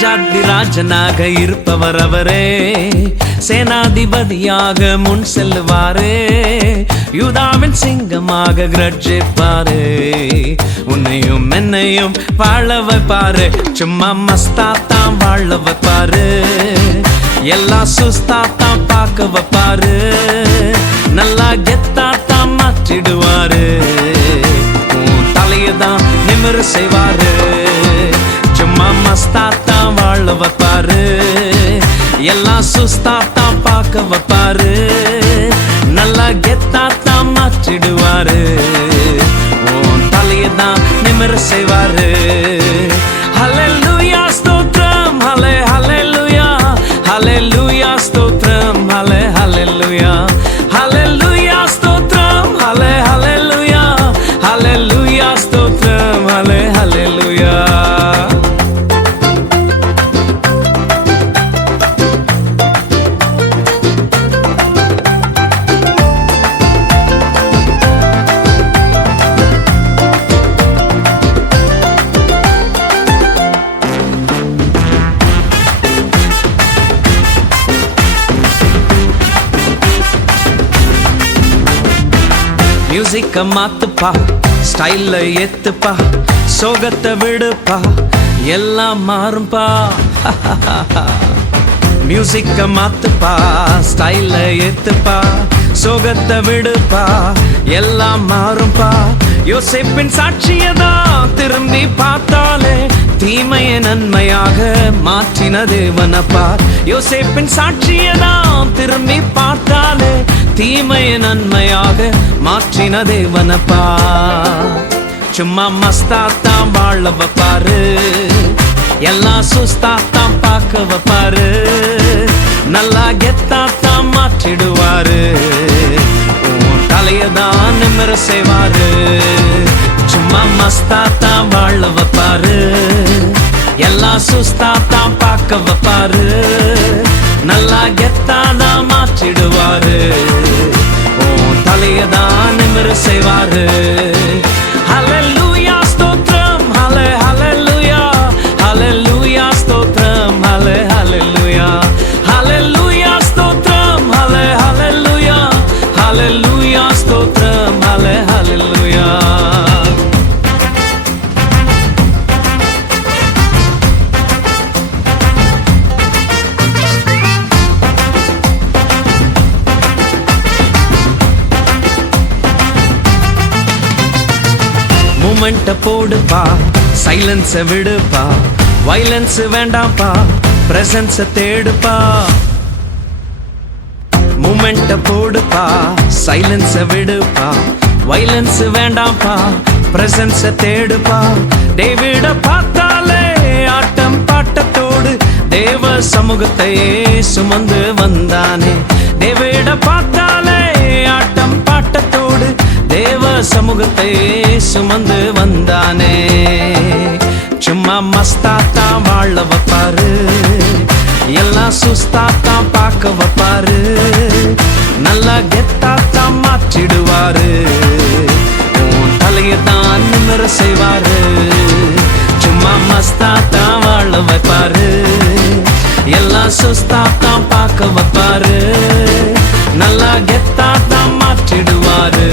ராஜாதி ராஜனாக இருப்பவர் அவரே, சேனாதிபதியாக முன் செல்லுவாரே, யூதாவின் சிங்கமாக கிரட்சிப்பாரே, உன்னையும் என்னையும் வாழ வைப்பாரு, சும்மா மஸ்தாத்தான் வாழ வைப்பாரு, எல்லா சுஸ்தாத்தான் பார்க்க வைப்பாரு, நல்லா கெத்தாத்தான் மாற்றிடுவாரு, உன் தலையதான் நிமிர செய்வாரு, சும்மா மஸ்தாத்தான் வாழ வைப்பாரு, எல்லாம் சுஸ்தாத்தான் பார்க்க வைப்பாரு, நல்லா கெத்தாத்தான் மாற்றிடுவாரு, உன் தலையதான் நிமிர செய்வாரு. ஹல்லேலூயா ஸ்தோத்திரம், ஹல்லே ஹல்லேலூயா, ஹல்லேலூயா ஸ்தோத்திரம், ஹல்லே ஹல்லேலூயா, ஹல்லேலூயா ஸ்தோத்திரம், ஹல்லே ஹல்லேலூயா, ஹல்லேலூயா ஸ்தோத்திரம், ஹல்லே ஹல்லேலூயா. மியூசிக்க மாத்துப்பா, ஸ்டைல்ல ஏத்துப்பா, சோகத்தை விடுப்பா, எல்லாம் மாறும்பா. மியூசிக்க மாத்துப்பா, ஸ்டைல்ல ஏத்துப்பா, சோகத்தை விடுப்பா, எல்லாம் மாறும்பா. யோசேப்பின் சாட்சியதான் திரும்பி பார்த்தாலே தீமையை நன்மையாக மாற்றின தேவனப்பா. யோசேப்பின் சாட்சியதான் திரும்பி பார்த்தாலே தீமையை நன்மையாக மாற்றின தேவனப்பா. சும்மா மஸ்தாத்தான் வாழ வைப்பாரு, எல்லாம் சுஸ்தாத்தான் பார்க்க வைப்பாரு, நல்லா கெத்தாத்தான் மாற்றிடுவாரு, உன் தலையதான் நிமிர செய்வாரு. சும்மா மஸ்தாத்தான் வாழ வைப்பாரு, எல்லாம் சுஸ்தாத்தான் பார்க்க வைப்பாரு, நல்லா கெத்தாதான் மாற்றிடுவாரு, உன் தலையதான் நிமிர செய்வாரு. ஹல்லேலூயா ஸ்தோத்திரம், ஹல்லே ஹல்லேலூயா, ஹல்லேலூயா ஸ்தோத்திரம், ஹல்லே ஹல்லேலூயா, ஹல்லேலூயா ஸ்தோத்திரம், ஹல்லே ஹல்லேலூயா, ஹல்லேலூயா ஸ்தோத்திரம், ஹல்லே ஹல்லேலூயா. மூமெண்ட போடுப்பா, சைலன்ஸ விடுப்பா, வைலன்ஸ் வேண்டாம்ப்பா, பிரசன்ஸ தேடுப்பா. மூமெண்ட போடுப்பா, சைலன்ஸ விடுப்பா, வைலன்ஸ் வேண்டாம்ப்பா, பிரசன்ஸ தேடுப்பா. டேவிட பார்த்தாலே ஆட்டம் பாட்டத்தோடு தேவ சமூகத்தையே சுமந்து வந்தானே. டேவிட பார்த்தாலே ஆட்டம் பாட்டத்தோடு தேவ சமூகத்தையே சுமந்து வந்தானே. சும்மா மஸ்தாத்தான் வாழ வைப்பாரு, எல்லாம் சுஸ்தாத்தான் பார்க்க வைப்பாரு, நல்லா கெத்தாத்தான் மாற்றிடுவாரு, உன் தலையதான் நிமிர செய்வாரு. சும்மா மஸ்தாத்தான் வாழ வைப்பாரு, எல்லாம் சுஸ்தாத்தான் பார்க்க வைப்பாரு, நல்லா கெத்தாத்தான் மாற்றிடுவாரு,